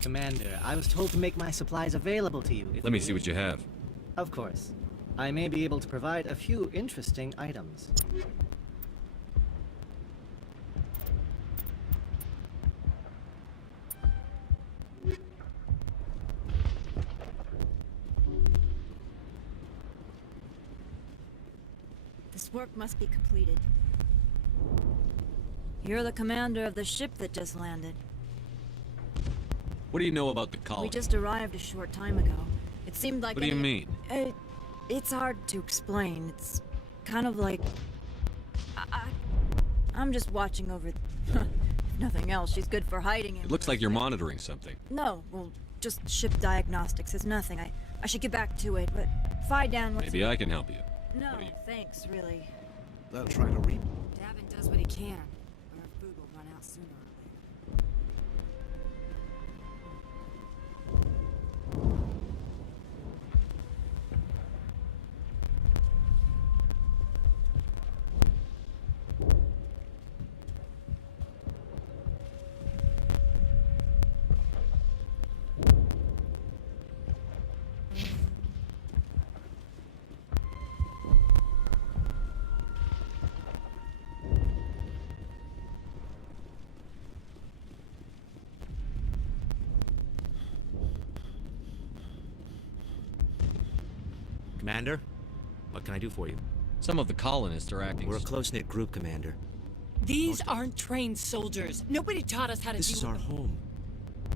Commander, I was told to make my supplies available to you. Let me see what you have. Of course. I may be able to provide a few interesting items. This work must be completed. You're the commander of the ship that just landed. What do you know about the colony? We just arrived a short time ago. It seemed like... What do you mean? It's hard to explain. It's kind of like... I'm just watching over... If nothing else, she's good for hiding it. It looks like you're monitoring something. No, well, just ship diagnostics is nothing. I should get back to it, but Fi down... Maybe I can help you. No, thanks, really. They'll try to reap. Davin does what he can, or our food will run out sooner or later. Commander, what can I do for you? Some of the colonists are acting... We're a close-knit group, Commander. These aren't trained soldiers. Nobody taught us how to This is our home.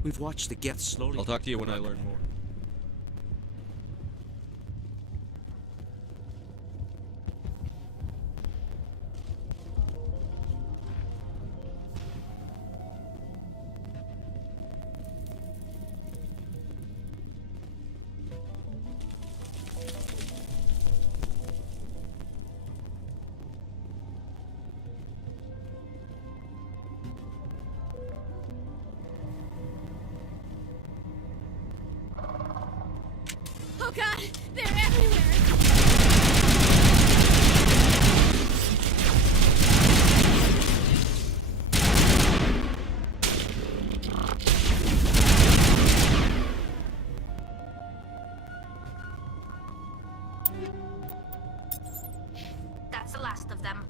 We've watched the Geth slowly... I'll talk to you when I learn more. Oh god! They're everywhere! That's the last of them.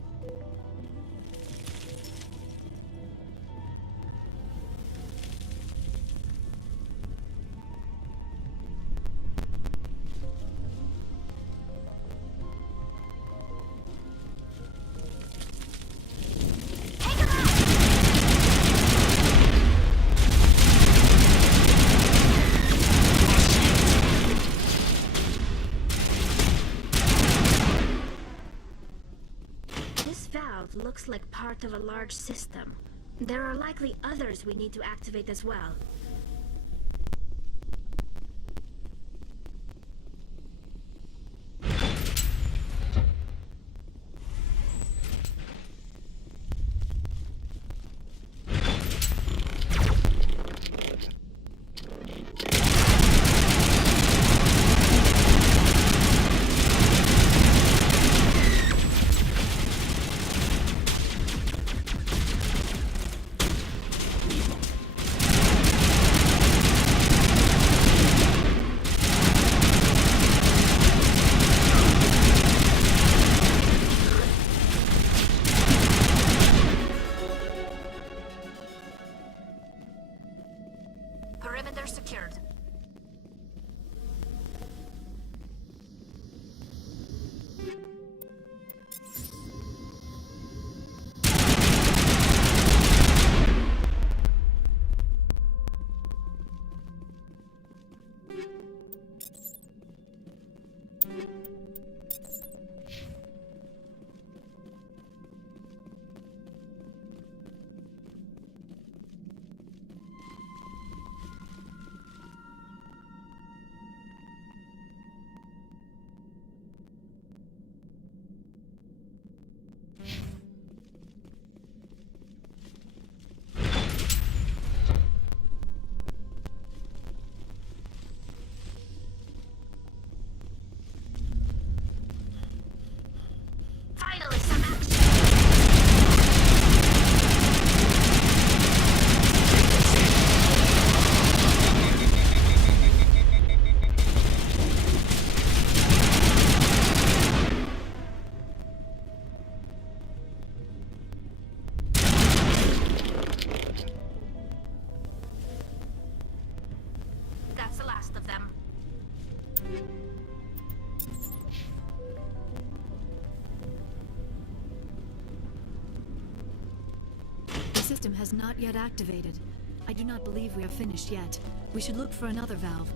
Looks like part of a large system. There are likely others we need to activate as well. Perimeter secured. system has not yet activated. I do not believe we are finished yet. We should look for another valve.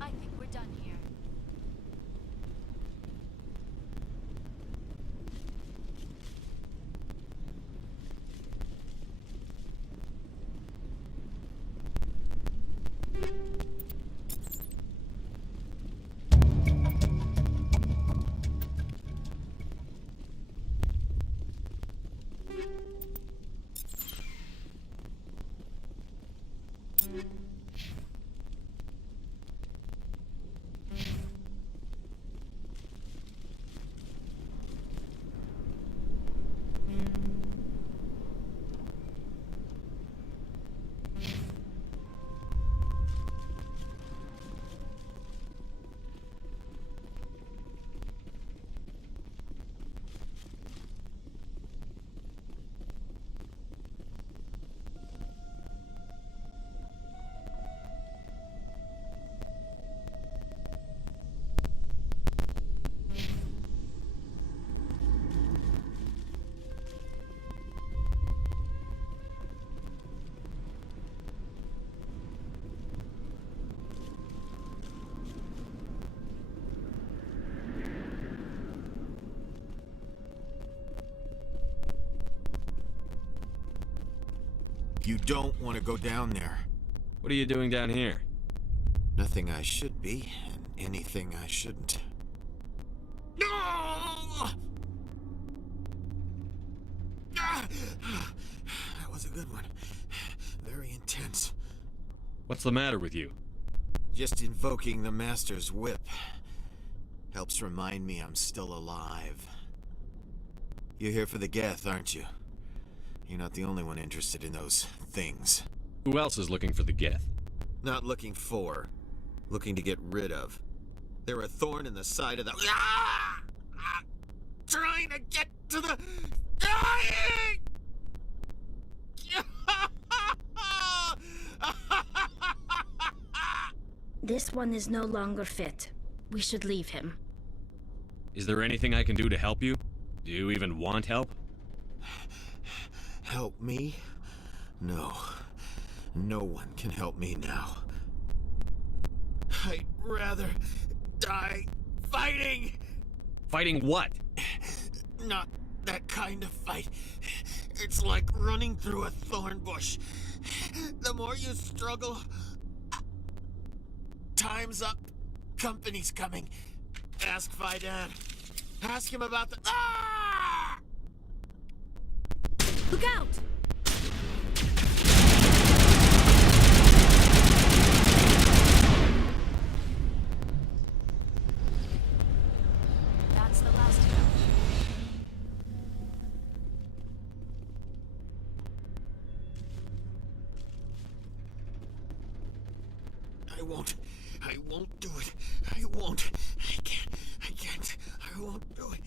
I think we're done here. You don't want to go down there. What are you doing down here? Nothing I should be, and anything I shouldn't. No! That was a good one. Very intense. What's the matter with you? Just invoking the Master's whip helps remind me I'm still alive. You're here for the Geth, aren't you? You're not the only one interested in those things. Who else is looking for the Geth? Not looking for, looking to get rid of. They're a thorn in the side of the... Trying to get to the... This one is no longer fit. We should leave him. Is there anything I can do to help you? Do you even want help? Help me? No. No one can help me now. I'd rather die fighting! Fighting what? Not that kind of fight. It's like running through a thorn bush. The more you struggle... Time's up. Company's coming. Ask Fidan. Ask him about the... Ah! Look out! That's the last of them. I won't do it. I won't. I can't. I won't do it.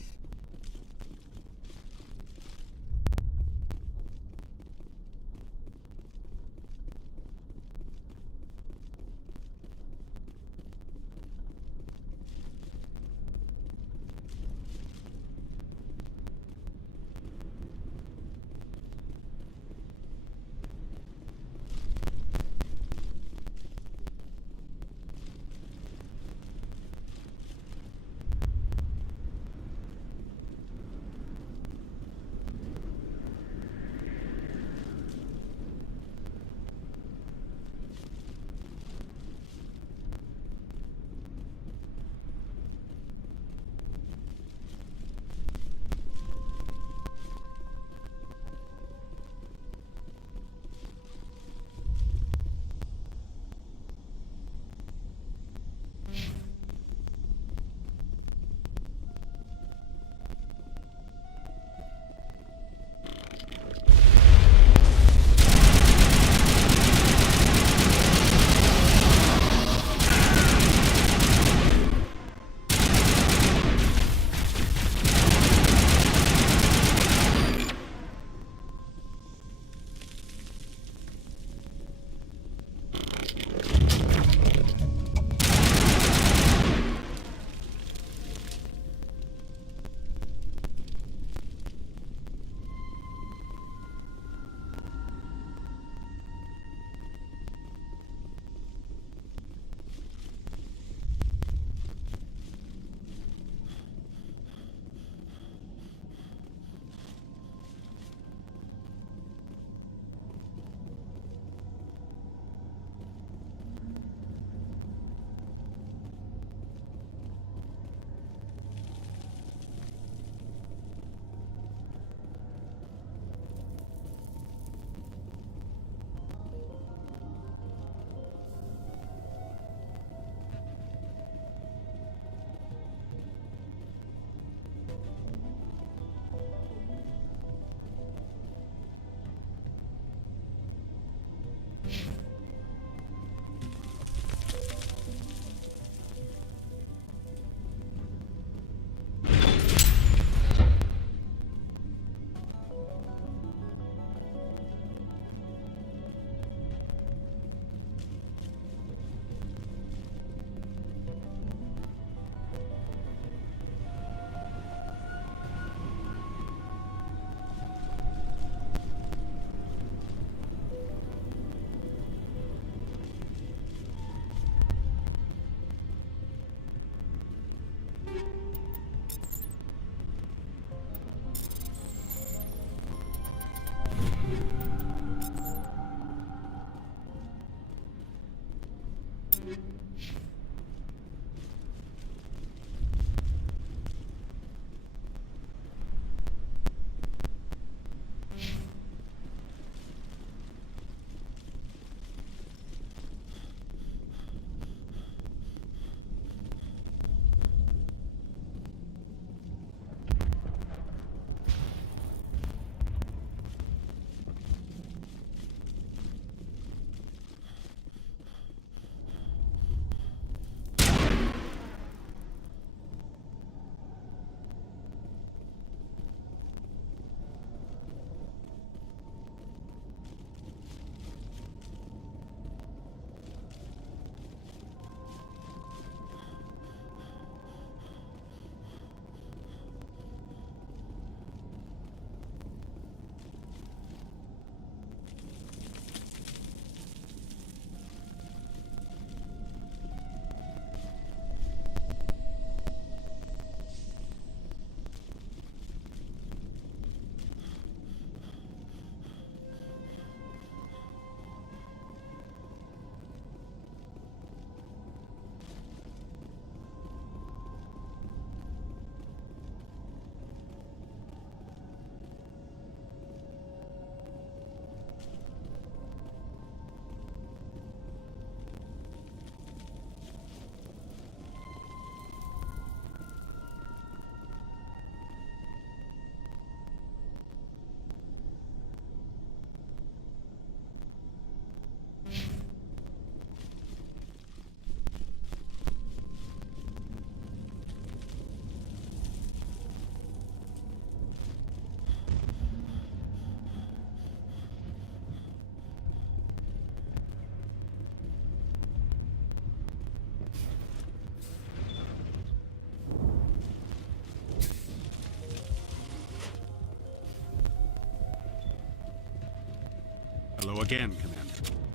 Hello again, Commander.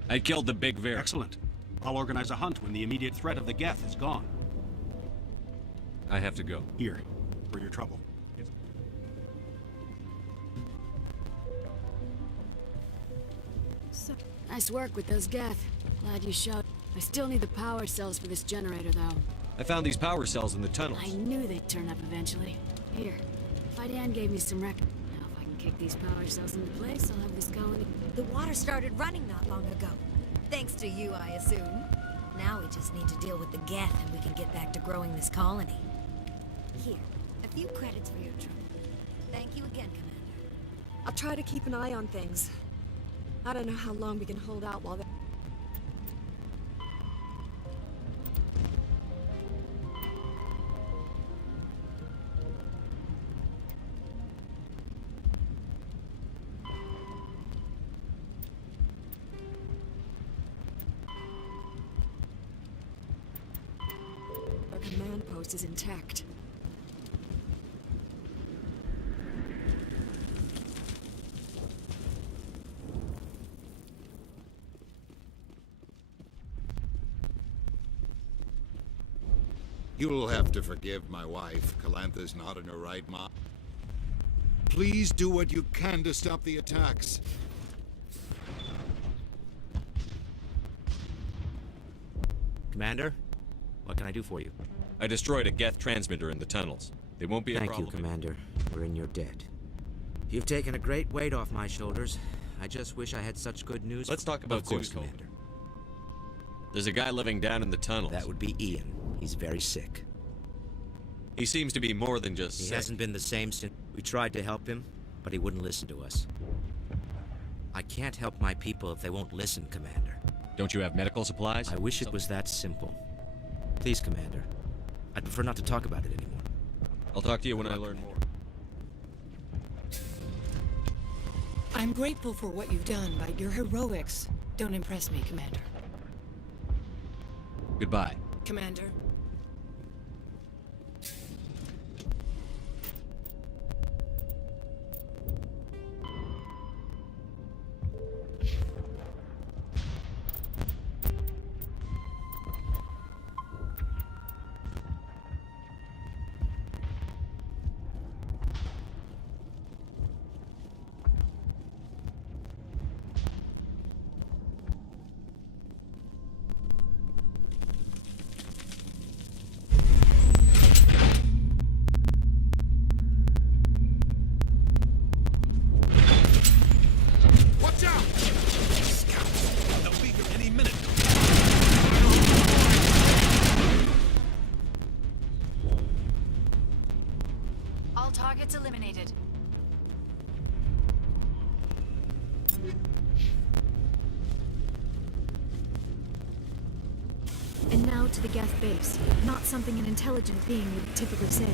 I killed the big bear. Excellent. I'll organize a hunt when the immediate threat of the Geth is gone. I have to go. Here, for your trouble. So, nice work with those Geth. Glad you showed. I still need the power cells for this generator, though. I found these power cells in the tunnels. I knew they'd turn up eventually. Here, Fidan gave me some Now, if I can kick these power cells into place, I'll have this colony. The water started running not long ago. Thanks to you, I assume. Now we just need to deal with the Geth and we can get back to growing this colony. Here, a few credits for your trouble. Thank you again, Commander. I'll try to keep an eye on things. I don't know how long we can hold out while they're... Our command post is intact. You'll have to forgive my wife. Calantha's not in her right mind. Please do what you can to stop the attacks. Commander, what can I do for you? I destroyed a Geth transmitter in the tunnels. They won't be a Thank problem. you, Commander. We're in your debt. You've taken a great weight off my shoulders. I just wish I had such good news. Let's talk about Of course, Zeus, Cole. Commander. There's a guy living down in the tunnels. That would be Ian. He's very sick. He seems to be more than just He sick. hasn't been the same since we tried to help him, but he wouldn't listen to us. I can't help my people if they won't listen, Commander. Don't you have medical supplies? I wish it was that simple. Please, Commander. I'd prefer not to talk about it anymore. I'll talk to you when I learn more. I'm grateful for what you've done, but your heroics don't impress me, Commander. Goodbye. Commander. Watch out! Scouts! They'll be here any minute. All targets eliminated. And now to the Geth base. Not something an intelligent being would typically say.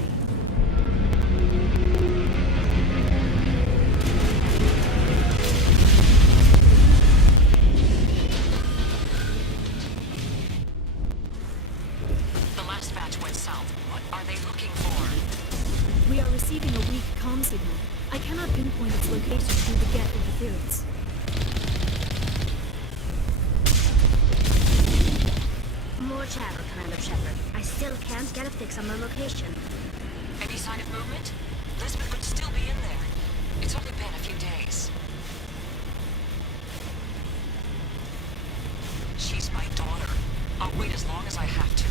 The last batch went south. What are they looking for? We are receiving a weak comm signal. I cannot pinpoint its location through the Geth interference. More chatter, Commander Shepard. I still can't get a fix on the location. Any sign of movement? Lisbeth could still be in there. It's only been a few days. She's my daughter. I'll wait as long as I have to.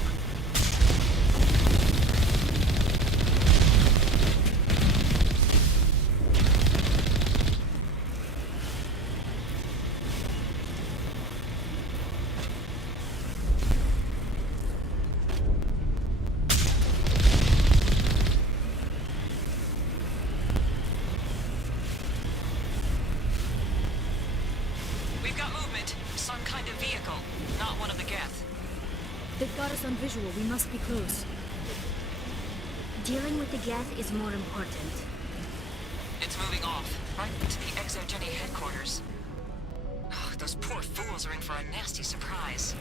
We've got movement. Some kind of vehicle. Not one of the Geth. They've got us on visual. We must be close. Dealing with the Geth is more important. It's moving off, right into the Exogeny headquarters. Oh, those poor fools are in for a nasty surprise.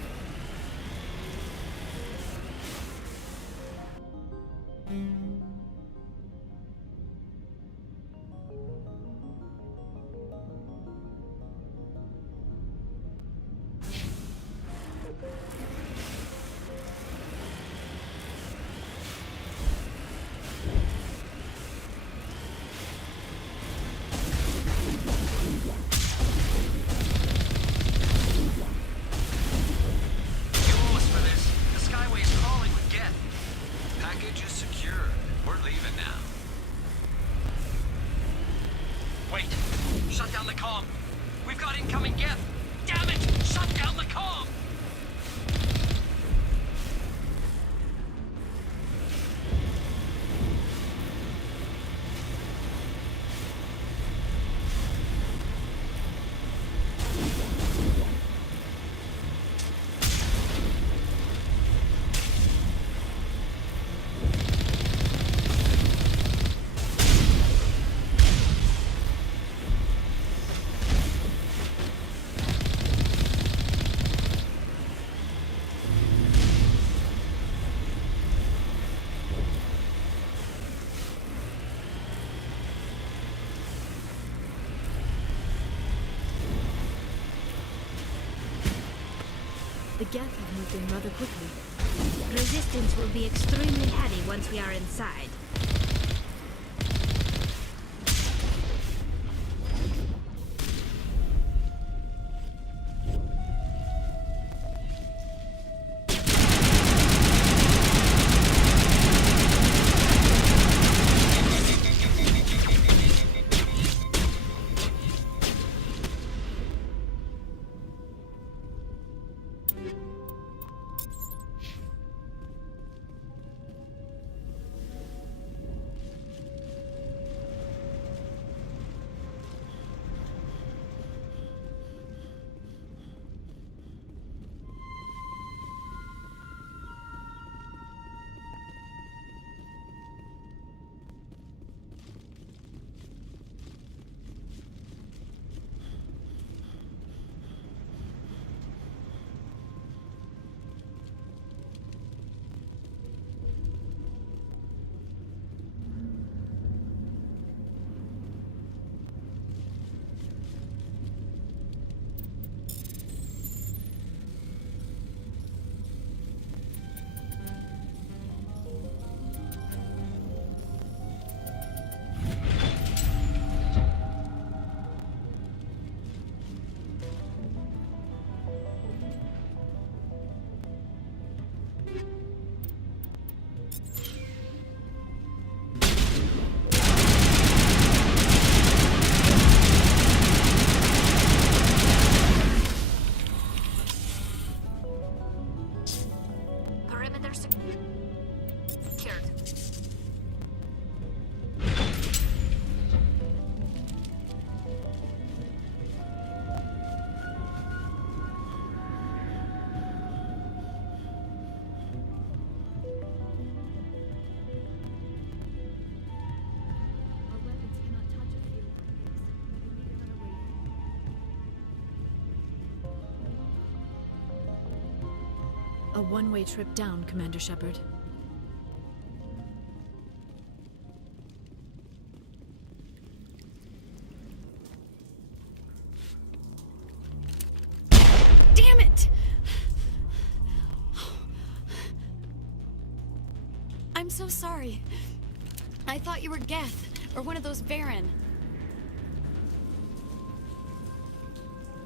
Shut down the comm. We've got incoming geth. Damn it! Shut down the comm! The geth have moved in rather quickly. Resistance will be extremely heavy once we are inside. A one-way trip down, Commander Shepard. Damn it! I'm so sorry. I thought you were Geth, or one of those Baron.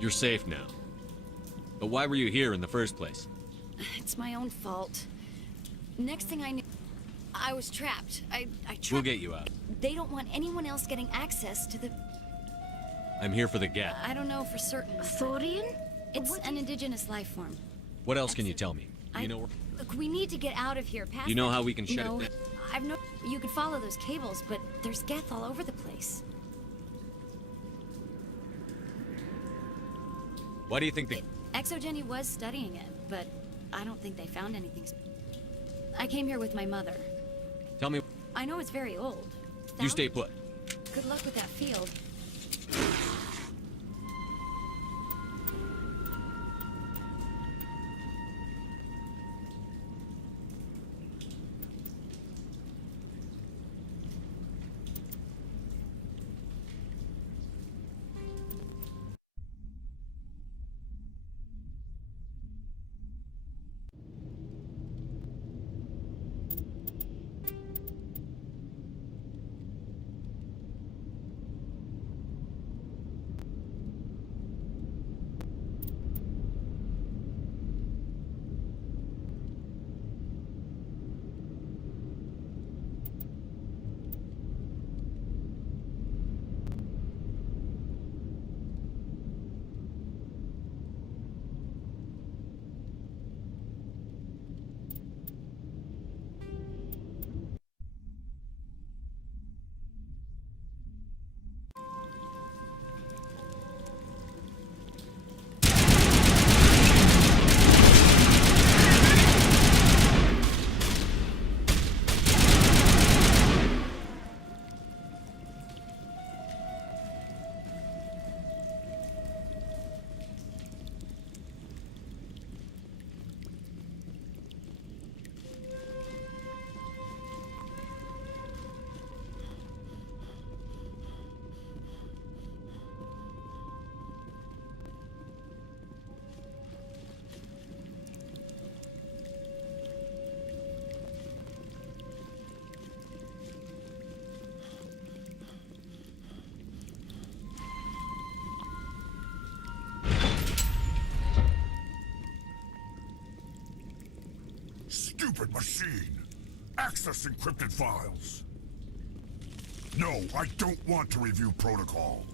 You're safe now. But why were you here in the first place? It's my own fault. Next thing I knew, I was trapped. I We'll get you out. They don't want anyone else getting access to the... I'm here for the Geth. I don't know for certain. Thorian? It's an indigenous life form. What else can you tell me? You know, Look, we need to get out of here. Past you know that- how we can shut No, it down? I've no... You could follow those cables, but there's Geth all over the place. Why do you think the... Exogeny was studying it, but I don't think they found anything. I came here with my mother. Tell me... I know it's very old. You stay put. Good luck with that field. Stupid machine! Access encrypted files! No, I don't want to review protocol.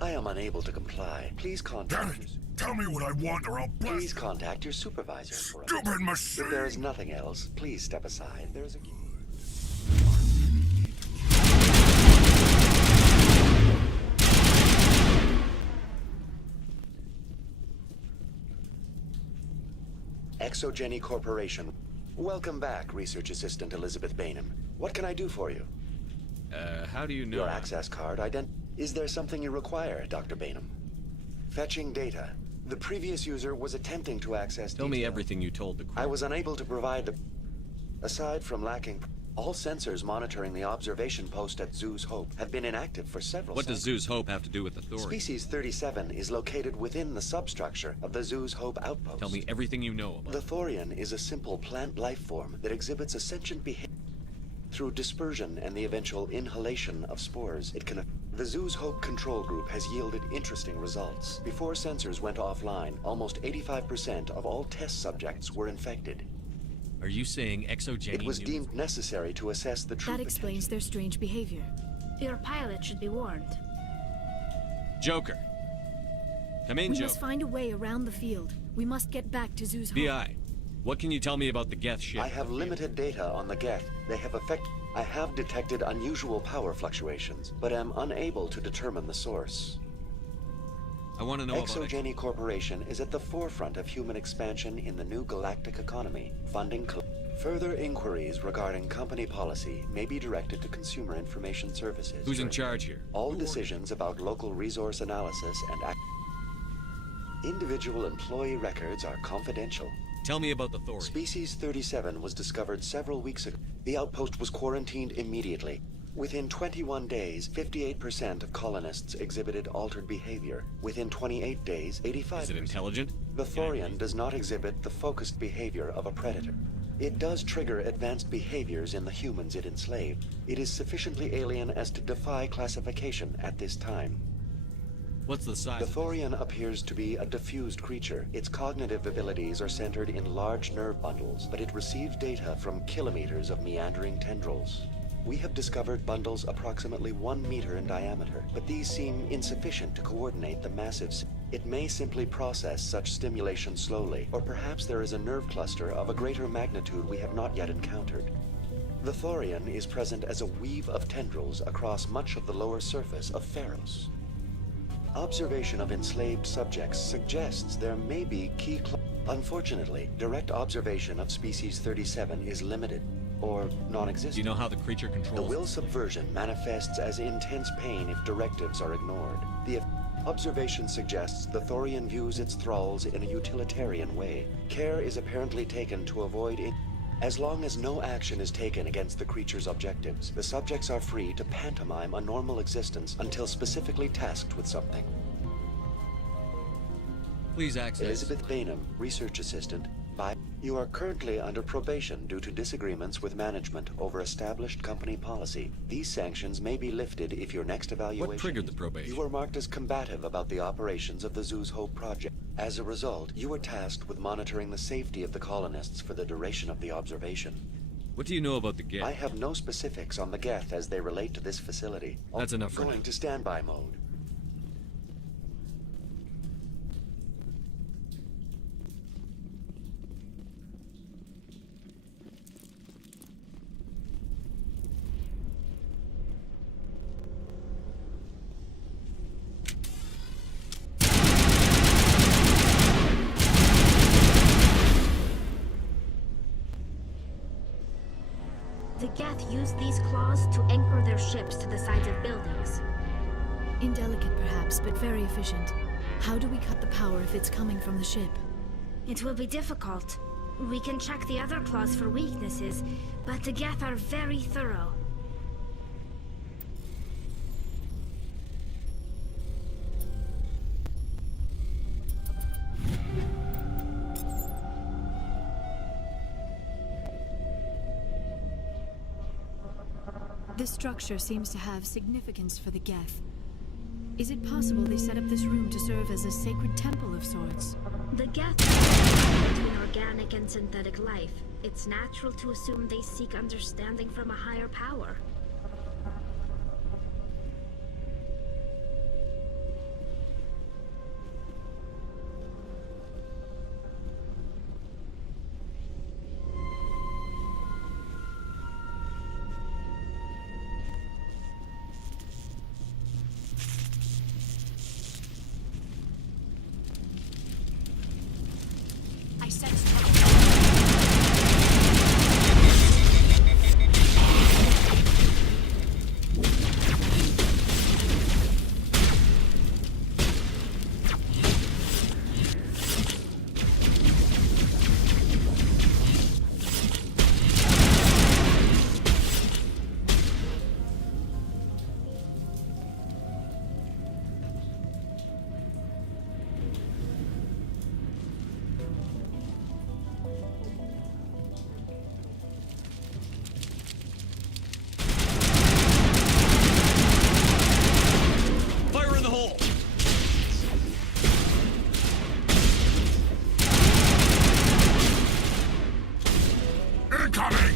I am unable to comply. Please contact... Damn it! Tell me what I want or I'll blast... Please contact your supervisor for a... Stupid machine! If there is nothing else, please step aside. There is a... Exogeny Corporation. Welcome back, Research Assistant Elizabeth Bainham. What can I do for you? How do you know? Your access card Is there something you require, Dr. Bainham? Fetching data. The previous user was attempting to access Tell me everything you told the crew. I was unable to provide the... Aside from lacking... All sensors monitoring the observation post at Zeus Hope have been inactive for several What does Zeus Hope have to do with the Thorian? Species 37 is located within the substructure of the Zeus Hope outpost. Tell me everything you know about The Thorian is a simple plant life form that exhibits a sentient behavior. Through dispersion and the eventual inhalation of spores, it can... The Zeus Hope control group has yielded interesting results. Before sensors went offline, almost 85% of all test subjects were infected. Are you saying Exogeny... It was deemed necessary to assess the true... That explains their strange behavior. Your pilot should be warned. Joker. Come in, We Joker. must find a way around the field. We must get back to Zeus Hope. BI, what can you tell me about the Geth ship? I have limited data on the Geth. They have I have detected unusual power fluctuations, but am unable to determine the source. I want to know about... Exogeny Corporation is at the forefront of human expansion in the new galactic economy, funding... Further inquiries regarding company policy may be directed to Consumer Information Services. Who's in charge here? All decisions about local resource analysis and... Individual employee records are confidential. Tell me about the Thorian. Species 37 was discovered several weeks ago. The outpost was quarantined immediately. Within 21 days, 58% of colonists exhibited altered behavior. Within 28 days, 85%. Is it intelligent? The Thorian does not exhibit the focused behavior of a predator. It does trigger advanced behaviors in the humans it enslaved. It is sufficiently alien as to defy classification at this time. What's the size? The Thorian appears to be a diffused creature. Its cognitive abilities are centered in large nerve bundles, but it receives data from kilometers of meandering tendrils. We have discovered bundles approximately 1 meter in diameter, but these seem insufficient to coordinate the massive... It may simply process such stimulation slowly, or perhaps there is a nerve cluster of a greater magnitude we have not yet encountered. The Thorian is present as a weave of tendrils across much of the lower surface of Pharos. Observation of enslaved subjects suggests there may be key... Unfortunately, direct observation of species 37 is limited, or non-existent. Do you know how the creature controls... The will subversion manifests as intense pain if directives are ignored. The observation suggests the Thorian views its thralls in a utilitarian way. Care is apparently taken to avoid it. As long as no action is taken against the creature's objectives, the subjects are free to pantomime a normal existence until specifically tasked with something. Please access... Elizabeth Bainham, Research Assistant. You are currently under probation due to disagreements with management over established company policy. These sanctions may be lifted if your next evaluation... What triggered the probation? You were marked as combative about the operations of the Zeus Hope project. As a result, you were tasked with monitoring the safety of the colonists for the duration of the observation. What do you know about the Geth? I have no specifics on the Geth as they relate to this facility. That's enough for now. Going to standby mode. The Geth use these claws to anchor their ships to the sides of buildings. Indelicate perhaps, but very efficient. How do we cut the power if it's coming from the ship? It will be difficult. We can check the other claws for weaknesses, but the Geth are very thorough. This structure seems to have significance for the Geth. Is it possible they set up this room to serve as a sacred temple of sorts? The Geth are between our organic and synthetic life, it's natural to assume they seek understanding from a higher power. I sense trouble. Fire in the hole! Incoming!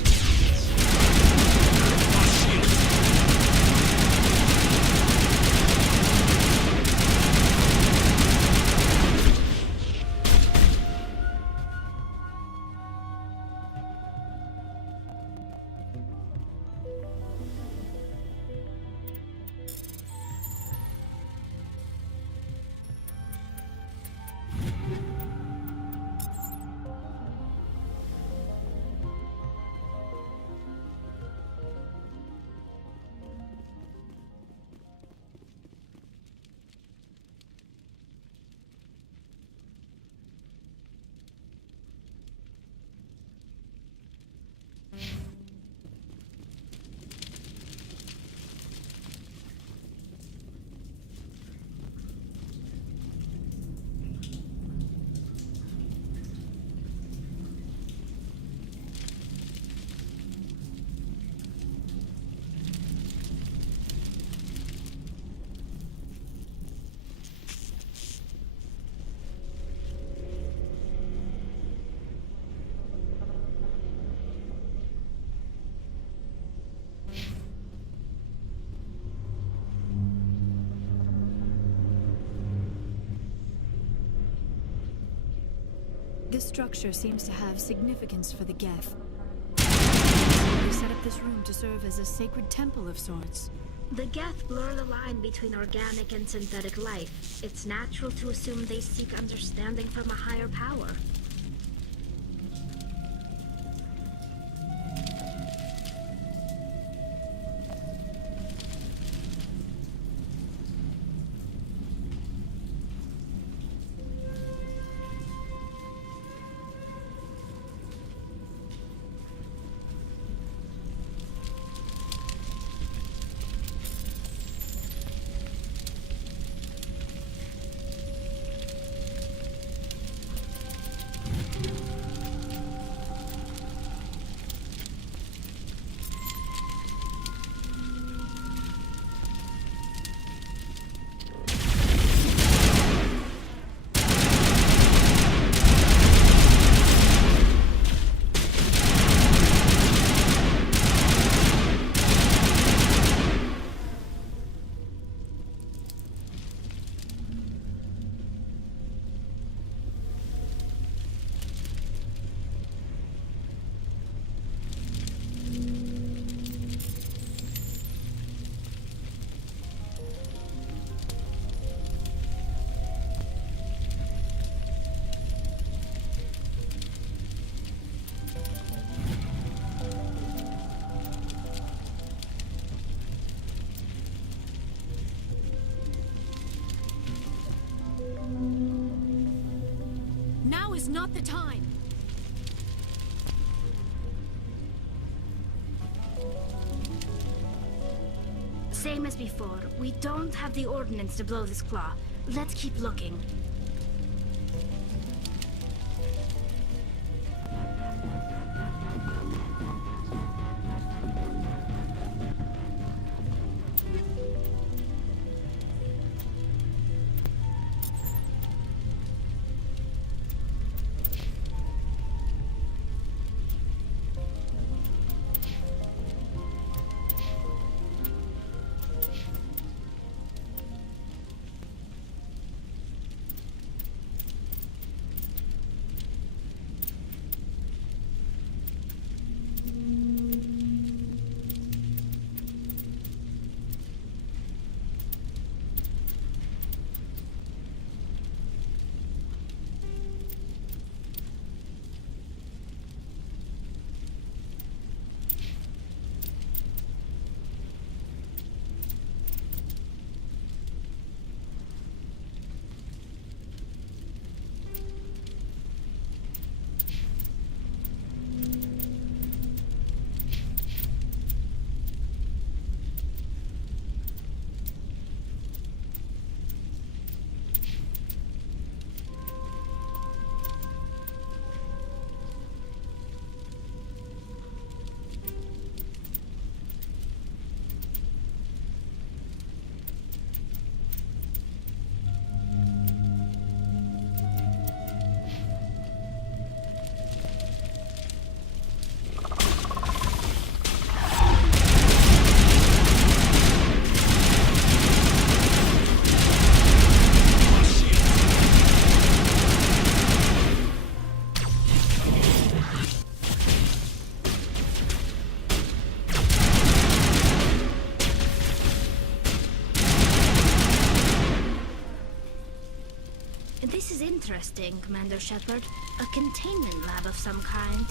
This structure seems to have significance for the Geth. They set up this room to serve as a sacred temple of sorts. The Geth blur the line between organic and synthetic life. It's natural to assume they seek understanding from a higher power. Now is not the time. Same as before, we don't have the ordnance to blow this claw. Let's keep looking. is interesting, Commander Shepard. A containment lab of some kind.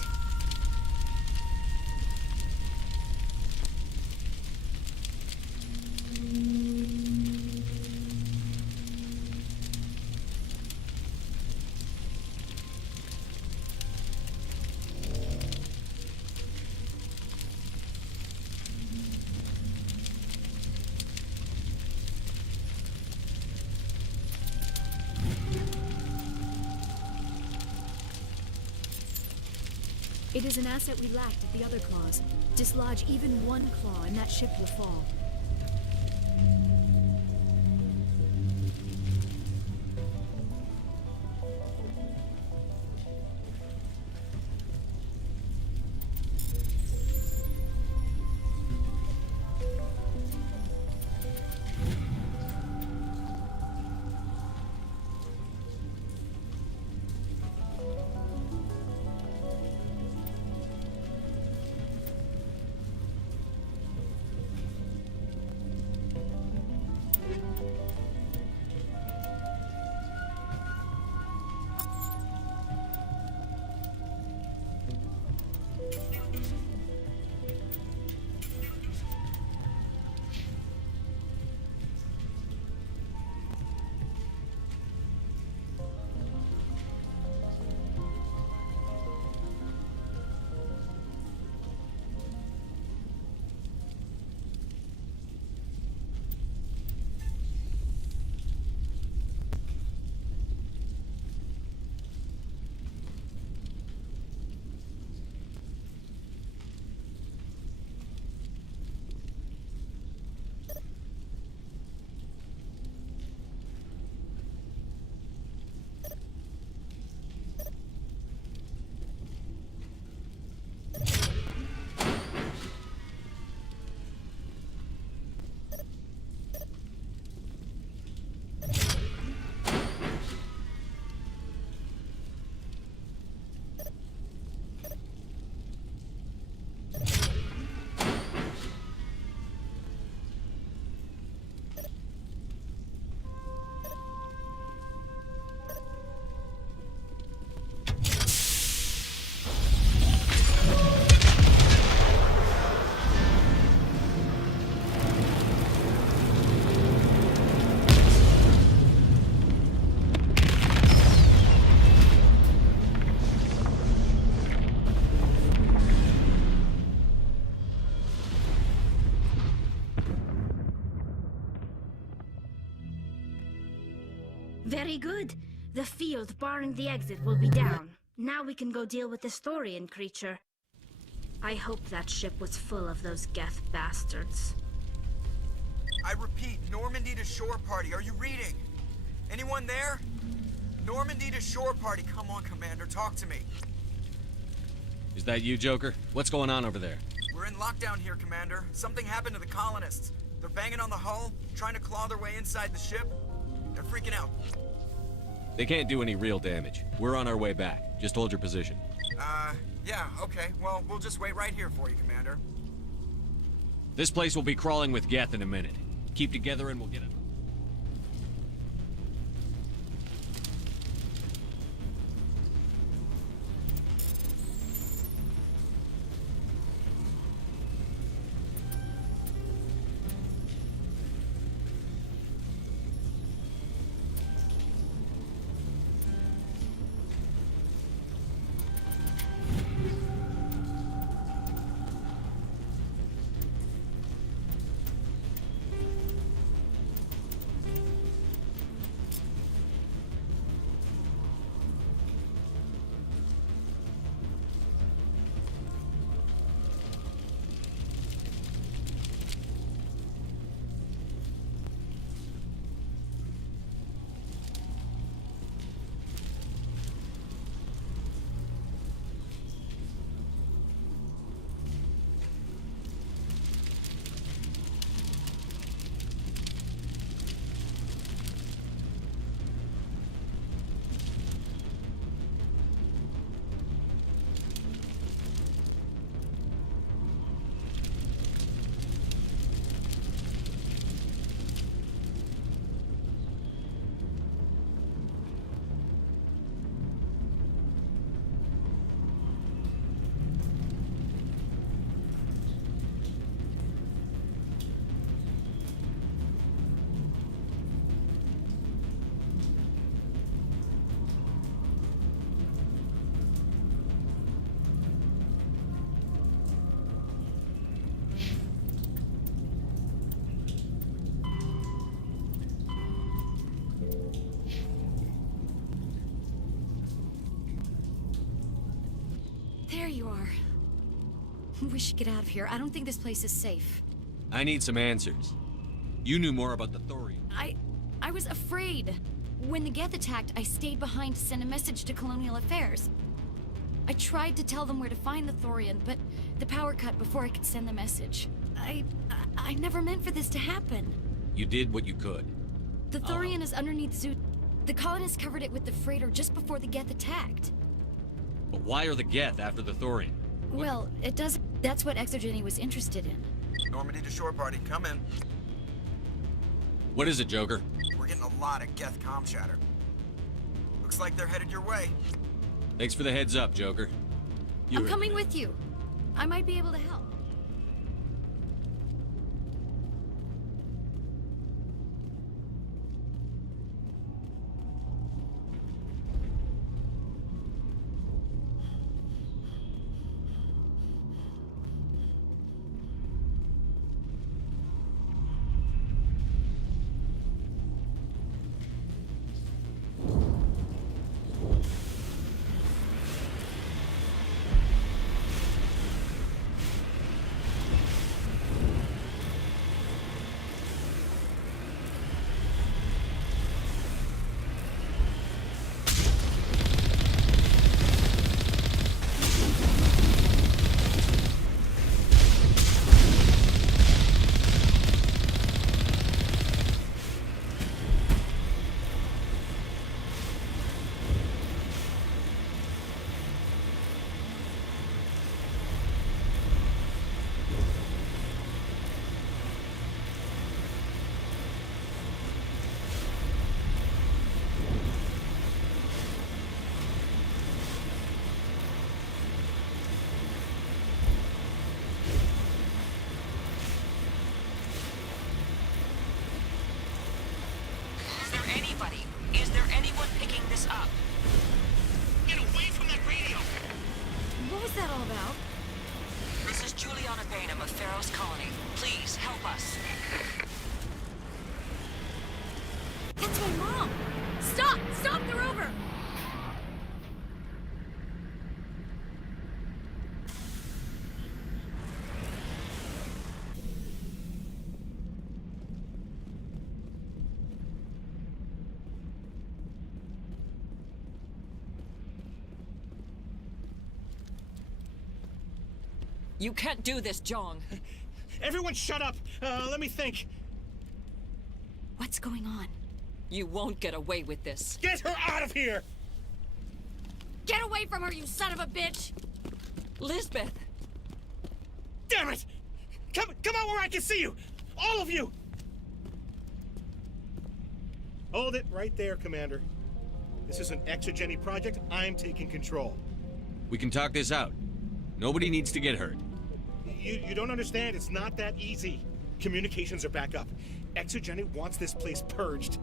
It is an asset we lacked at the other claws. Dislodge even one claw and that ship will fall. Very good. The field barring the exit will be down. Now we can go deal with the Storian creature. I hope that ship was full of those Geth bastards. I repeat, Normandy to shore party. Are you reading? Anyone there? Normandy to shore party. Come on, Commander. Talk to me. Is that you, Joker? What's going on over there? We're in lockdown here, Commander. Something happened to the colonists. They're banging on the hull, trying to claw their way inside the ship. They're freaking out. They can't do any real damage. We're on our way back. Just hold your position. Yeah, okay. Well, we'll just wait right here for you, Commander. This place will be crawling with Geth in a minute. Keep together and we'll get it. We should get out of here. I don't think this place is safe. I need some answers. You knew more about the Thorian. I was afraid. When the Geth attacked, I stayed behind to send a message to Colonial Affairs. I tried to tell them where to find the Thorian, but the power cut before I could send the message. I never meant for this to happen. You did what you could. The Thorian is underneath Zoo. The colonists covered it with the freighter just before the Geth attacked. But why are the Geth after the Thorian? Well, it does. That's what Exogeny was interested in. Normandy to shore party, come in. What is it, Joker? We're getting a lot of Geth comm chatter. Looks like they're headed your way. Thanks for the heads up, Joker. I'm coming with you. I might be able to help. Is there anyone picking this up? Get away from that radio! What was that all about? This is Juliana Bainham of Pharaoh's Colony. Please, help us. That's my mom! Stop! Stop the rover! You can't do this, Jong. Everyone shut up! Let me think. What's going on? You won't get away with this. Get her out of here! Get away from her, you son of a bitch! Lisbeth! Damn it! Come out where I can see you! All of you! Hold it right there, Commander. This is an Exogeny project. I'm taking control. We can talk this out. Nobody needs to get hurt. You don't understand. It's not that easy. Communications are back up. Exogeny wants this place purged.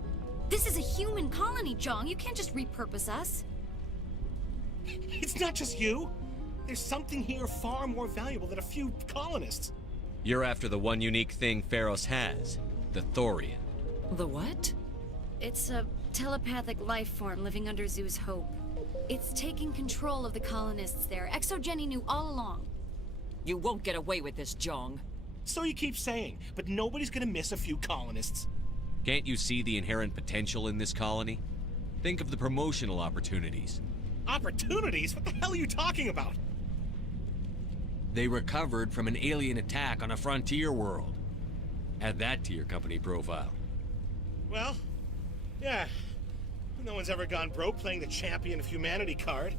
This is a human colony, Jong. You can't just repurpose us. It's not just you. There's something here far more valuable than a few colonists. You're after the one unique thing Pharos has, the Thorian. The what? It's a telepathic life form living under Zoo's hope. It's taking control of the colonists there. Exogeny knew all along. You won't get away with this, Jong. So you keep saying, but nobody's gonna miss a few colonists. Can't you see the inherent potential in this colony? Think of the promotional opportunities. Opportunities? What the hell are you talking about? They recovered from an alien attack on a frontier world. Add that to your company profile. Well, yeah. No one's ever gone broke playing the champion of humanity card.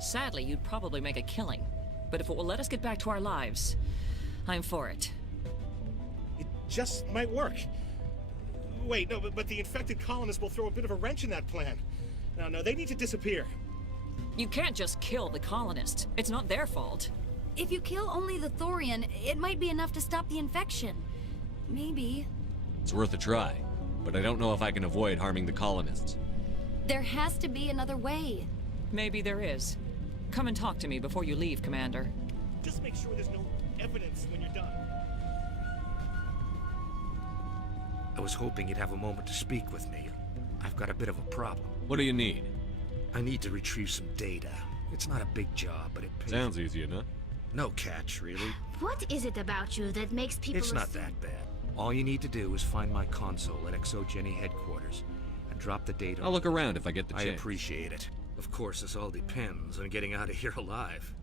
Sadly, you'd probably make a killing. But if it will let us get back to our lives, I'm for it. It just might work. Wait, no, but the infected colonists will throw a bit of a wrench in that plan. No, they need to disappear. You can't just kill the colonists. It's not their fault. If you kill only the Thorian, it might be enough to stop the infection. Maybe. It's worth a try, but I don't know if I can avoid harming the colonists. There has to be another way. Maybe there is. Come and talk to me before you leave, Commander. Just make sure there's no evidence when you're done. I was hoping you'd have a moment to speak with me. I've got a bit of a problem. What do you need? I need to retrieve some data. It's not a big job, but it pays. Sounds easy enough. No catch, really. What is it about you that makes people It's not that bad. All you need to do is find my console at ExoGeni headquarters and drop the data. I'll look around if I get the I chance. appreciate it. Of course, this all depends on getting out of here alive.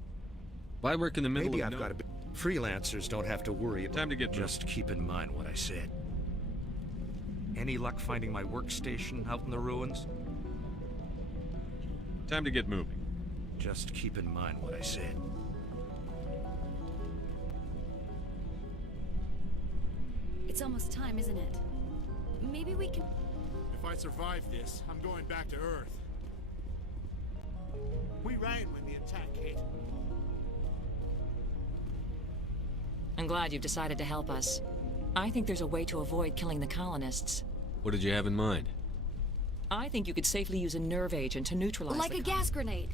Why work in the middle Maybe of I've got to be... Freelancers don't have to worry about... Time to get Just keep in mind what I said. Any luck finding my workstation out in the ruins? Time to get moving. Just keep in mind what I said. It's almost time, isn't it? Maybe we can... If I survive this, I'm going back to Earth. We ran when the attack hit. I'm glad you've decided to help us. I think there's a way to avoid killing the colonists. What did you have in mind? I think you could safely use a nerve agent to neutralize Like a gas grenade.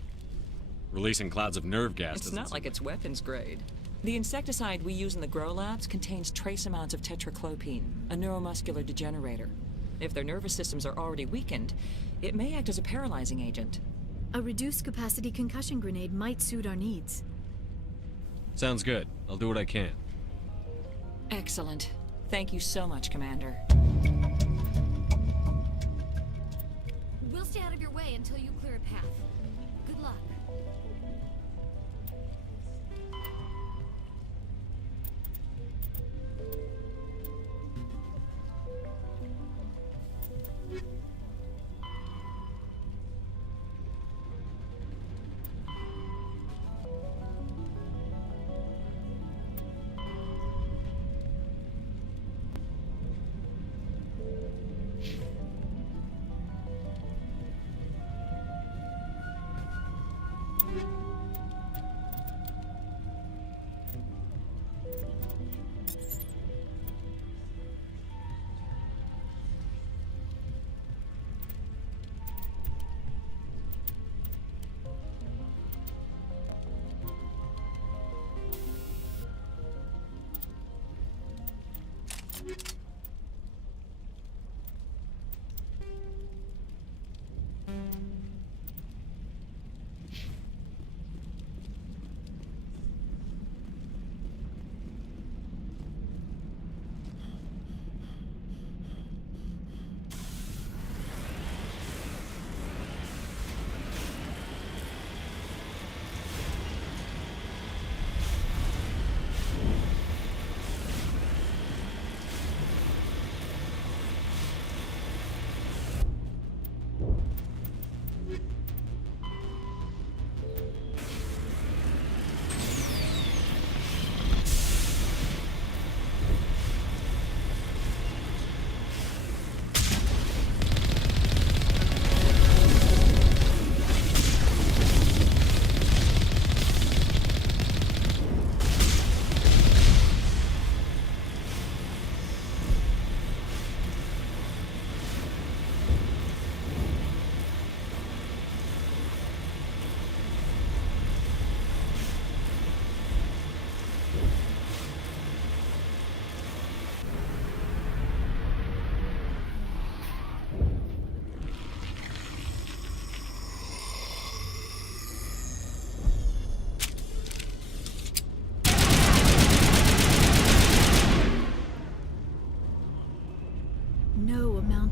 Releasing clouds of nerve gas It's not like it's weapons grade. The insecticide we use in the grow labs contains trace amounts of tetraclopine, a neuromuscular degenerator. If their nervous systems are already weakened, it may act as a paralyzing agent. A reduced capacity concussion grenade might suit our needs. Sounds good. I'll do what I can. Excellent. Thank you so much, Commander. We'll stay out of your way until you clear a path. Good luck.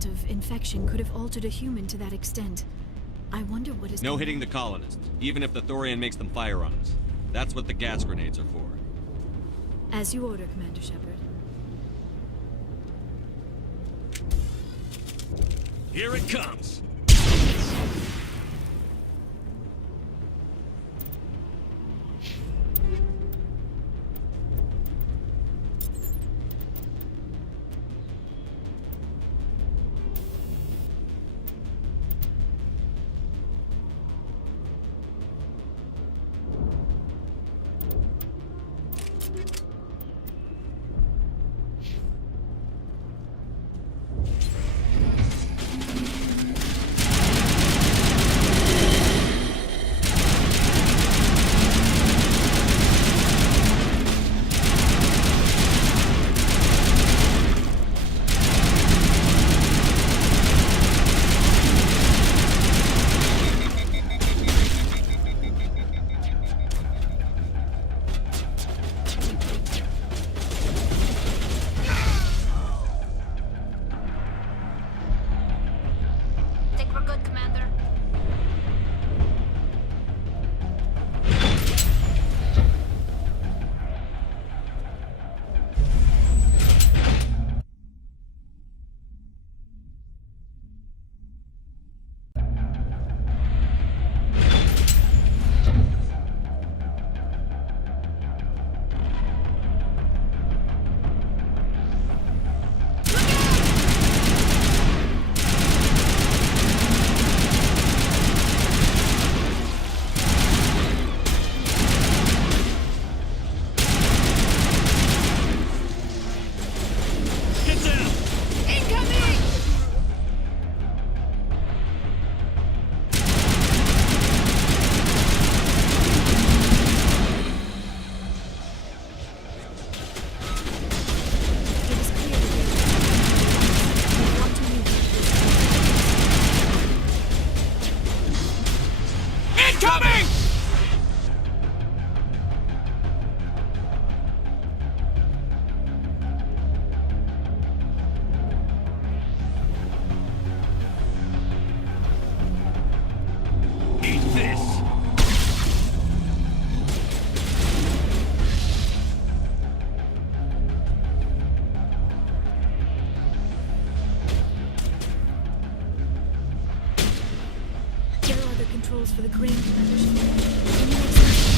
Of infection could have altered a human to that extent. I wonder what is... No hitting the colonists, even if the Thorian makes them fire on us. That's what the gas grenades are for. As you order, Commander Shepard. Here it comes! for good, Commander. Controls for the crane, Commander. Can you make sense?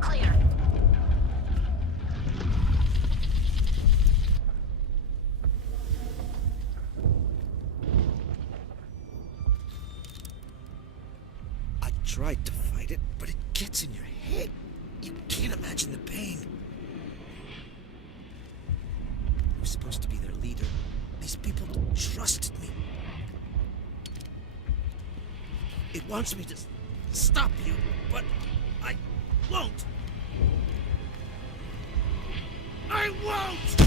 Clear. I tried to fight it, but it gets in your head. You can't imagine the pain. I was supposed to be their leader. These people trusted me. It wants me to stop you, but I won't. I won't!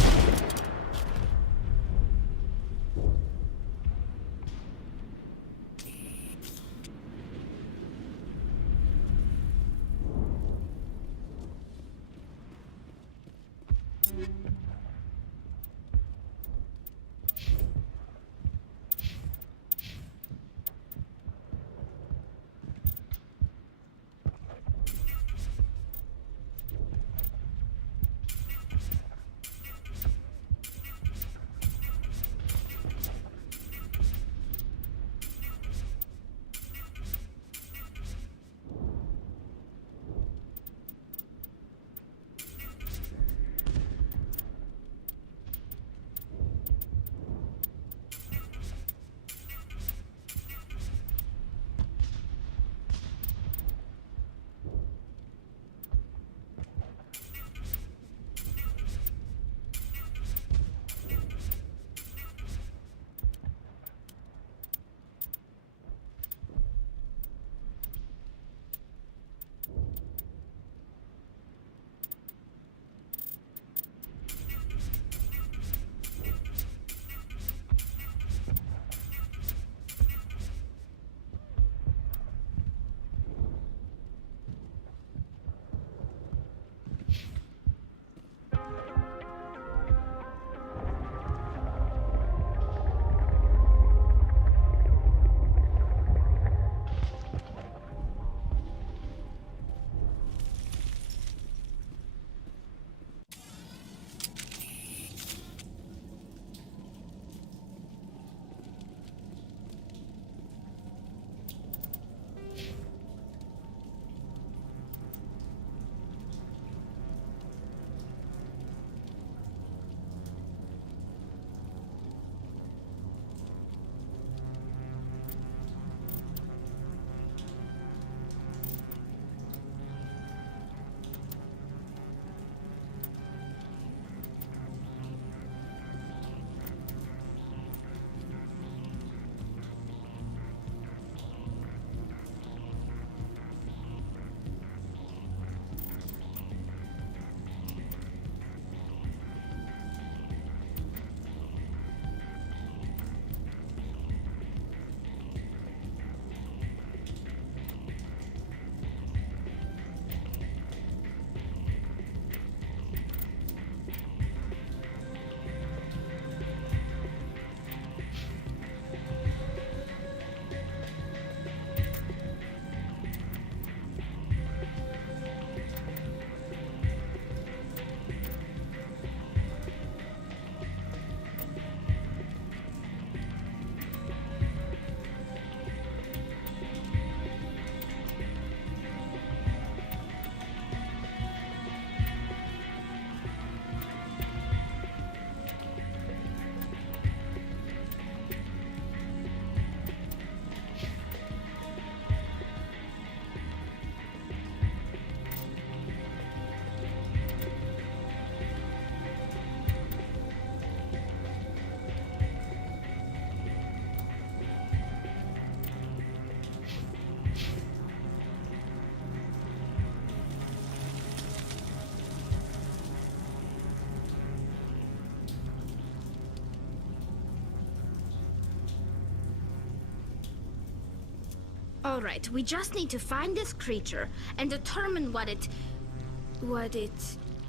Alright, we just need to find this creature and determine what it...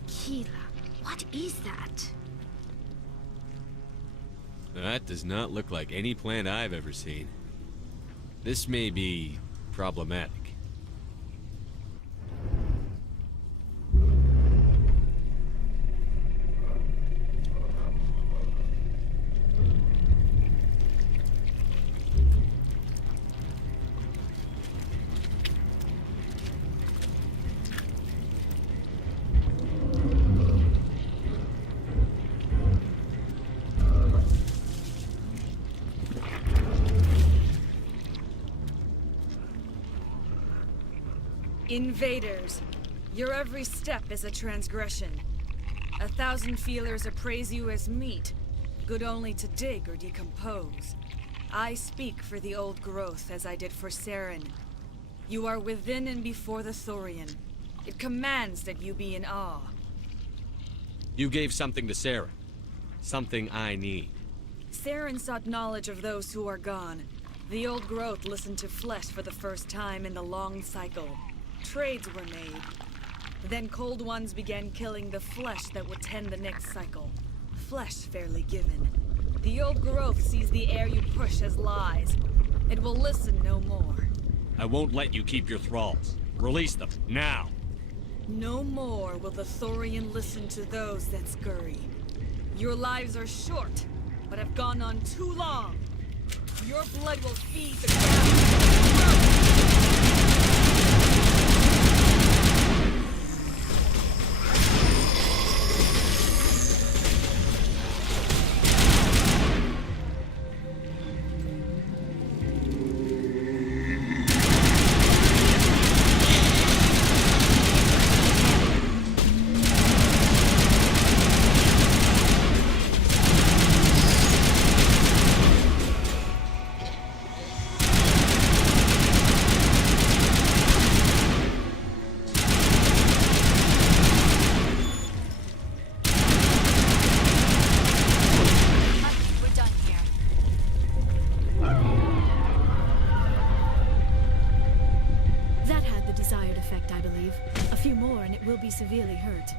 Kila. What is that? That does not look like any plant I've ever seen. This may be problematic. Invaders, your every step is a transgression. 1,000 feelers appraise you as meat, good only to dig or decompose. I speak for the old growth as I did for Saren. You are within and before the Thorian. It commands that you be in awe. You gave something to Saren. Something I need. Saren sought knowledge of those who are gone. The old growth listened to flesh for the first time in the long cycle. Trades were made. Then Cold Ones began killing the flesh that would tend the next cycle. Flesh fairly given. The old growth sees the air you push as lies. It will listen no more. I won't let you keep your thralls. Release them, now! No more will the Thorian listen to those that scurry. Your lives are short, but have gone on too long. Your blood will feed the ground. Severely hurt.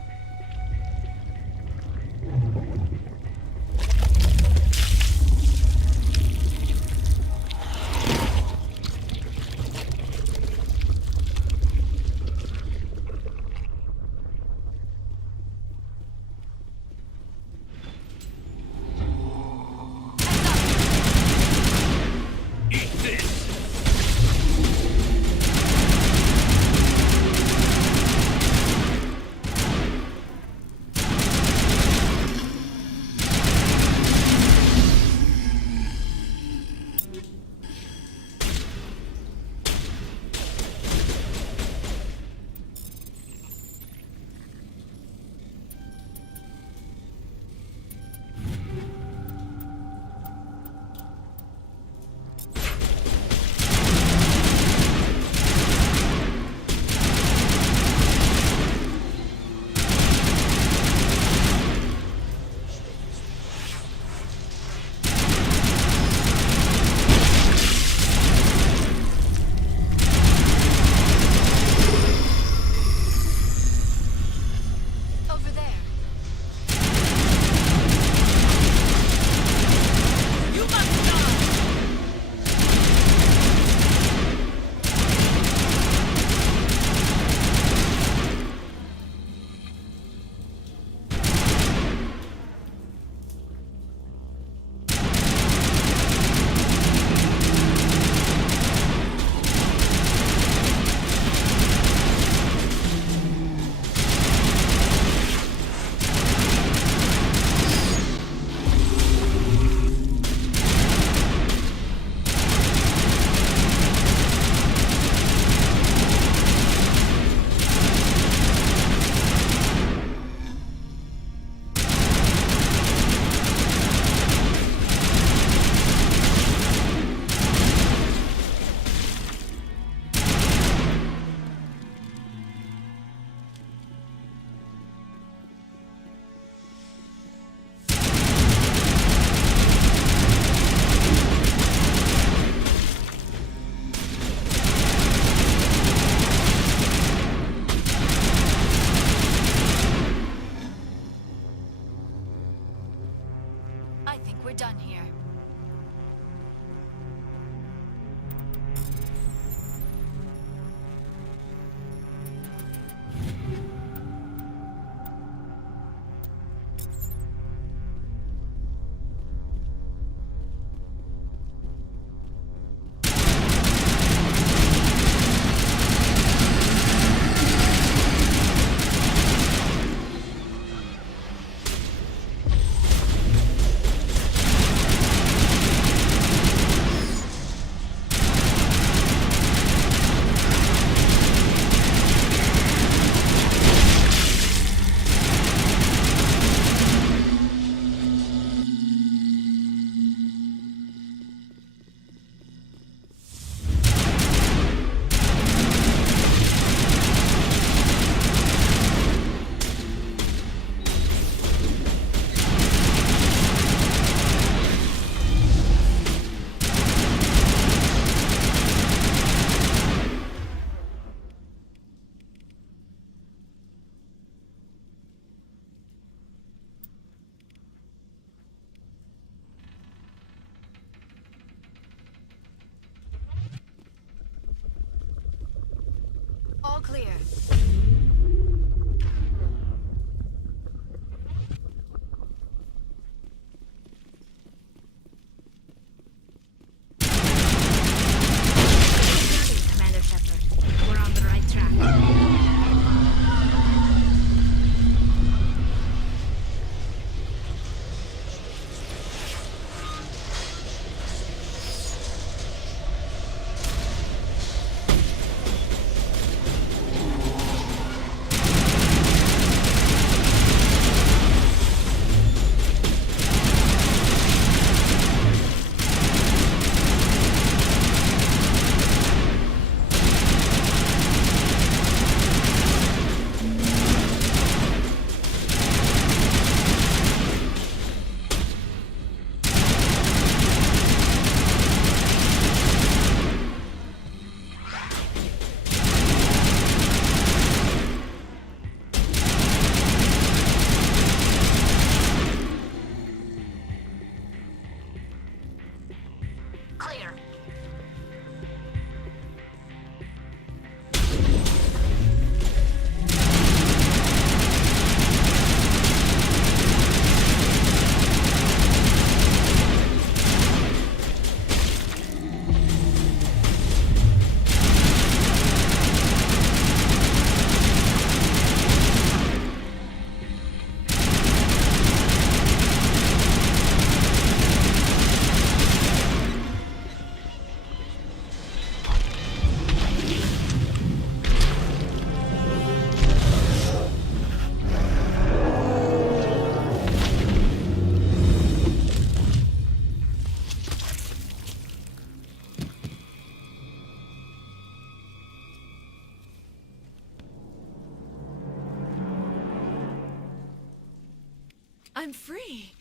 I'm free.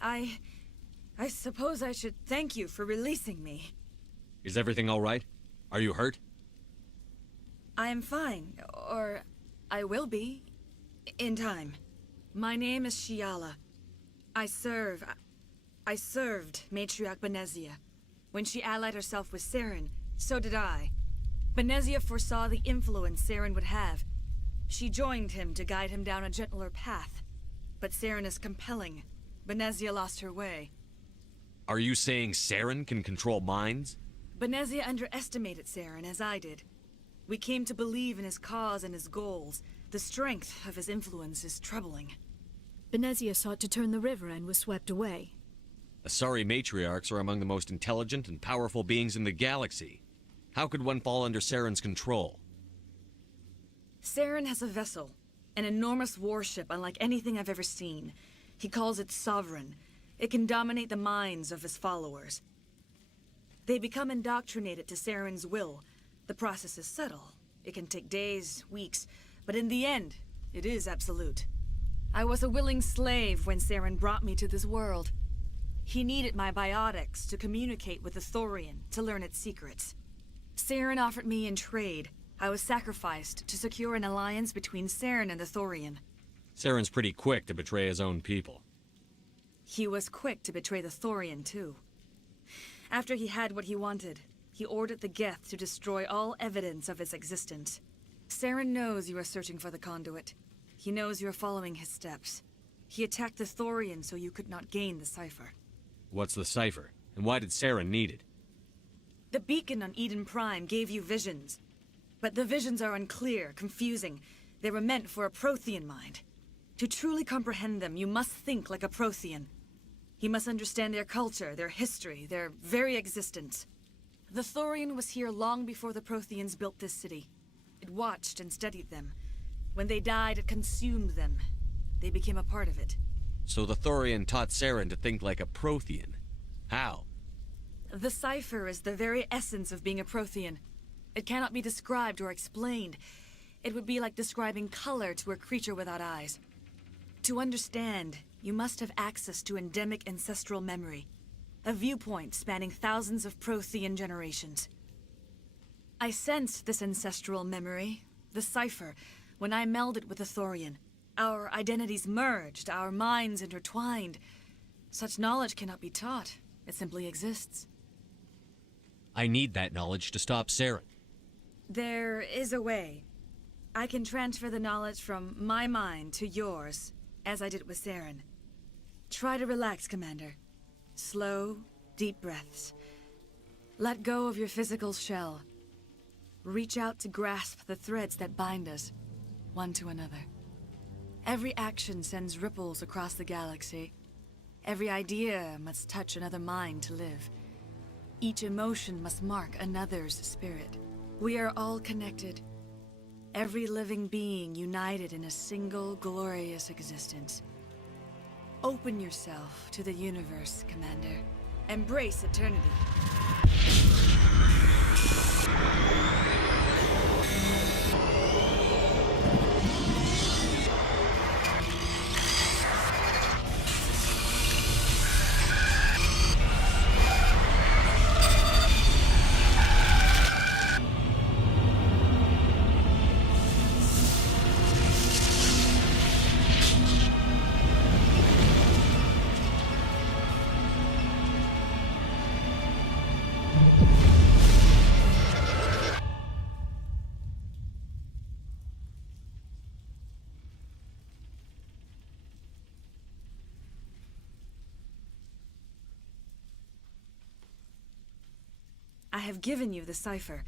I suppose I should thank you for releasing me. Is everything all right? Are you hurt? I am fine, or I will be, in time. My name is Shiala. I served Matriarch Benezia. When she allied herself with Saren, so did I. Benezia foresaw the influence Saren would have. She joined him to guide him down a gentler path. But Saren is compelling. Benezia lost her way. Are you saying Saren can control minds? Benezia underestimated Saren, as I did. We came to believe in his cause and his goals. The strength of his influence is troubling. Benezia sought to turn the river and was swept away. Asari matriarchs are among the most intelligent and powerful beings in the galaxy. How could one fall under Saren's control? Saren has a vessel, an enormous warship unlike anything I've ever seen. He calls it Sovereign. It can dominate the minds of his followers. They become indoctrinated to Saren's will. The process is subtle. It can take days, weeks, but in the end, it is absolute. I was a willing slave when Saren brought me to this world. He needed my biotics to communicate with the Thorian, to learn its secrets. Saren offered me in trade. I was sacrificed to secure an alliance between Saren and the Thorian. Saren's pretty quick to betray his own people. He was quick to betray the Thorian, too. After he had what he wanted, he ordered the Geth to destroy all evidence of its existence. Saren knows you are searching for the conduit. He knows you are following his steps. He attacked the Thorian so you could not gain the cipher. What's the cipher? And why did Saren need it? The beacon on Eden Prime gave you visions. But the visions are unclear, confusing. They were meant for a Prothean mind. To truly comprehend them, you must think like a Prothean. You must understand their culture, their history, their very existence. The Thorian was here long before the Protheans built this city. It watched and studied them. When they died, it consumed them. They became a part of it. So the Thorian taught Saren to think like a Prothean. How? The cipher is the very essence of being a Prothean. It cannot be described or explained. It would be like describing color to a creature without eyes. To understand, you must have access to endemic ancestral memory, a viewpoint spanning thousands of Prothean generations. I sensed this ancestral memory, the cipher, when I melded with the Thorian. Our identities merged, our minds intertwined. Such knowledge cannot be taught. It simply exists. I need that knowledge to stop Saren. There is a way. I can transfer the knowledge from my mind to yours, as I did with Saren. Try to relax, Commander. Slow, deep breaths. Let go of your physical shell. Reach out to grasp the threads that bind us, one to another. Every action sends ripples across the galaxy. Every idea must touch another mind to live. Each emotion must mark another's spirit. We are all connected. Every living being united in a single glorious existence. Open yourself to the universe, Commander. Embrace eternity. I have given you the cipher,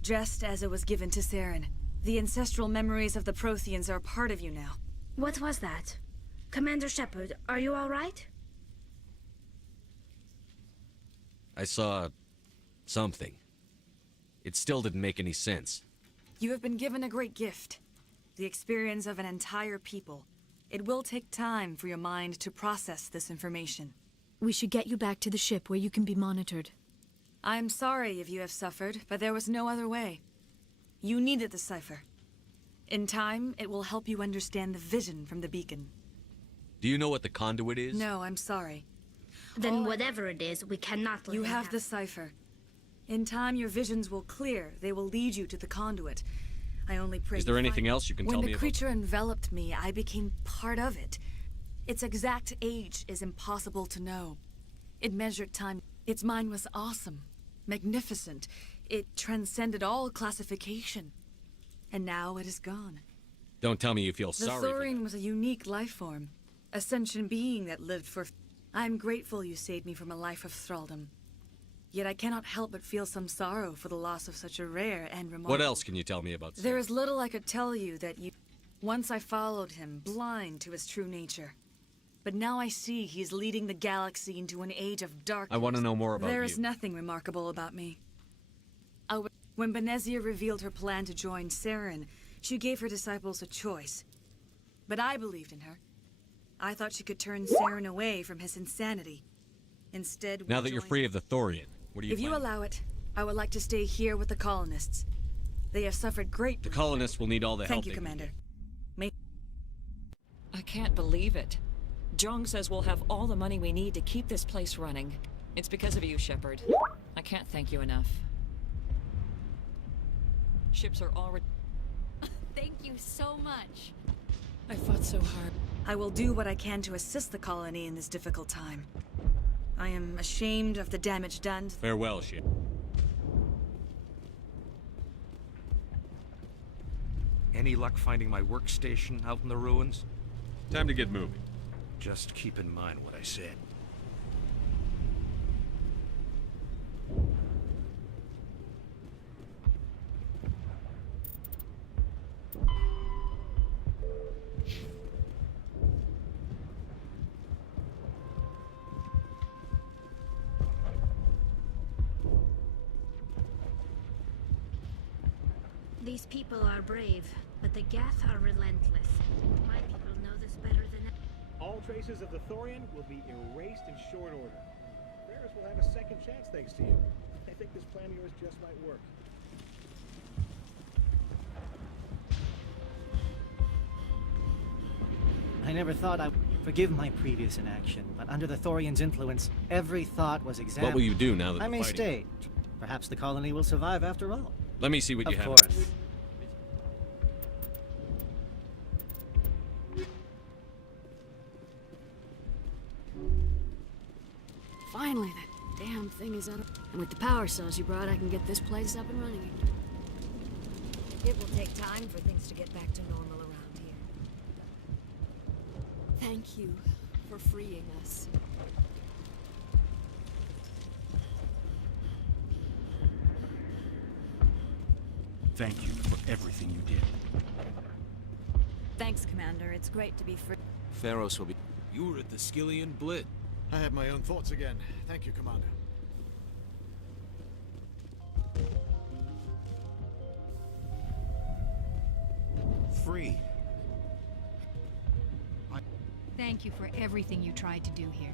just as it was given to Saren. The ancestral memories of the Protheans are a part of you now. What was that? Commander Shepard, are you all right? I saw something. It still didn't make any sense. You have been given a great gift. The experience of an entire people. It will take time for your mind to process this information. We should get you back to the ship where you can be monitored. I'm sorry if you have suffered, but there was no other way. You needed the cipher. In time, it will help you understand the vision from the beacon. Do you know what the conduit is? No, I'm sorry. Then whatever it is, we cannot let You it have happen. the cipher. In time, your visions will clear. They will lead you to the conduit. I only pray. Is there you anything find- else you can tell me When the about? creature enveloped me, I became part of it. Its exact age is impossible to know. It measured time. Its mind was awesome, magnificent. It transcended all classification. And now it is gone. Don't tell me you feel The sorry for Thorian was a unique life form, a sentient being that lived for... I'm grateful you saved me from a life of thraldom. Yet I cannot help but feel some sorrow for the loss of such a rare and remarkable... What else can you tell me about There is little I could tell you that you... Once I followed him, blind to his true nature. But now I see he's leading the galaxy into an age of darkness. I want to know more about There you. is nothing remarkable about me. When Benezia revealed her plan to join Saren, she gave her disciples a choice. But I believed in her. I thought she could turn Saren away from his insanity. Instead, Now that you're free of the Thorian, what do you If you plan? allow it, I would like to stay here with the colonists. They have suffered great... The colonists will need all the help Thank you, they can Commander. I can't believe it. Jong says we'll have all the money we need to keep this place running. It's because of you, Shepard. I can't thank you enough. Ships are already... Thank you so much. I fought so hard. I will do what I can to assist the colony in this difficult time. I am ashamed of the damage done. Farewell, Ship. Any luck finding my workstation out in the ruins? Time to get moving. Just keep in mind what I said. These people are brave, but the Geth are relentless. My people know this better than... All traces of the Thorian will be erased in short order. Ferris will have a second chance thanks to you. I think this plan of yours just might work. I never thought I would forgive my previous inaction, but under the Thorian's influence, every thought was examined. What will you do now that I the may fighting- stay. Perhaps the colony will survive after all. Let me see what you Of have. course. Finally, that damn thing is out of... And with the power cells you brought, I can get this place up and running again. It will take time for things to get back to normal around here. Thank you for freeing us. Thank you for everything you did. Thanks, Commander. It's great to be free. Pharaohs will be... You were at the Skillian Blit. I had my own thoughts again. Thank you, Commander. Free. Thank you for everything you tried to do here.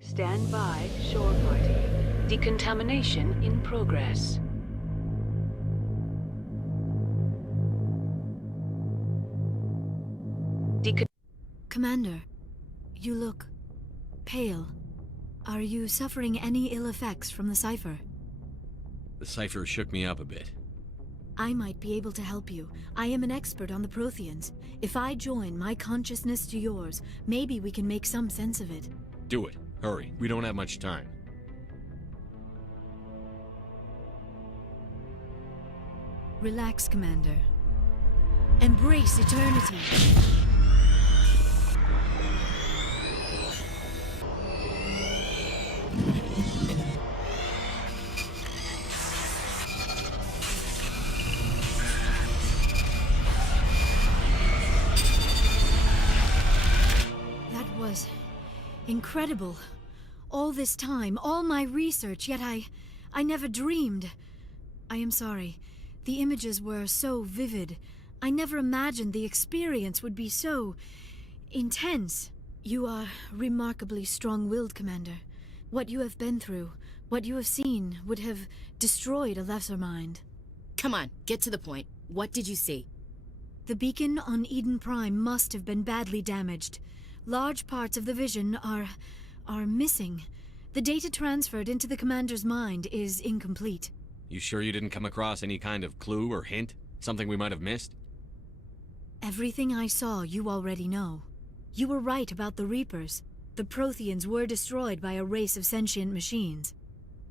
Stand by, shore party. Decontamination in progress. Commander, you look pale. Are you suffering any ill effects from the cipher? The cipher shook me up a bit. I might be able to help you. I am an expert on the Protheans. If I join my consciousness to yours, maybe we can make some sense of it. Do it. Hurry. We don't have much time. Relax, Commander. Embrace eternity. That was incredible. All this time, all my research, yet I never dreamed. I am sorry. The images were so vivid. I never imagined the experience would be so intense. You are remarkably strong-willed, Commander. What you have been through, what you have seen, would have destroyed a lesser mind. Come on, get to the point. What did you see? The beacon on Eden Prime must have been badly damaged. Large parts of the vision are missing. The data transferred into the Commander's mind is incomplete. You sure you didn't come across any kind of clue or hint? Something we might have missed? Everything I saw you already know. You were right about the Reapers. The Protheans were destroyed by a race of sentient machines.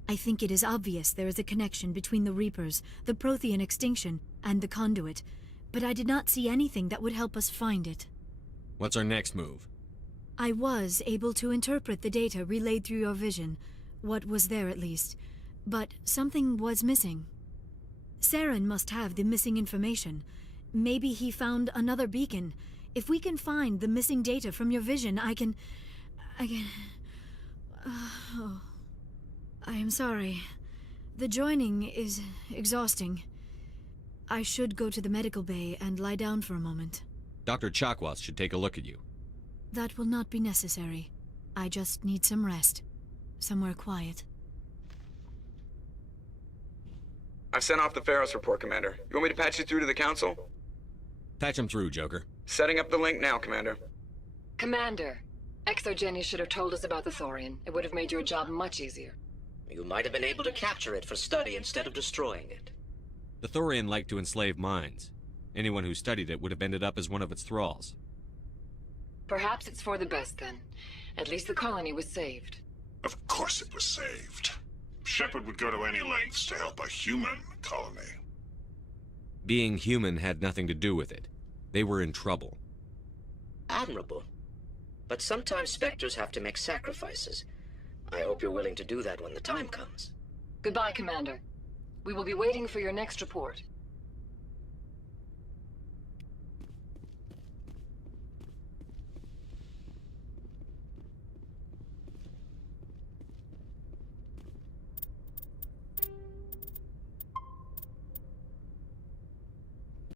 I think it is obvious there is a connection between the Reapers, the Prothean extinction, and the Conduit, but I did not see anything that would help us find it. What's our next move? I was able to interpret the data relayed through your vision, what was there at least, but something was missing. Saren must have the missing information. Maybe he found another beacon. If we can find the missing data from your vision, I can... Oh. I am sorry. The joining is exhausting. I should go to the medical bay and lie down for a moment. Dr. Chakwas should take a look at you. That will not be necessary. I just need some rest. Somewhere quiet. I've sent off the Pharos report, Commander. You want me to patch you through to the Council? Patch him through, Joker. Setting up the link now, Commander. Commander, ExoGeni should have told us about the Thorian. It would have made your job much easier. You might have been able to capture it for study instead of destroying it. The Thorian liked to enslave minds. Anyone who studied it would have ended up as one of its thralls. Perhaps it's for the best, then. At least the colony was saved. Of course it was saved. Shepard would go to any lengths to help a human colony. Being human had nothing to do with it. They were in trouble. Admirable. But sometimes Spectres have to make sacrifices. I hope you're willing to do that when the time comes. Goodbye, Commander. We will be waiting for your next report.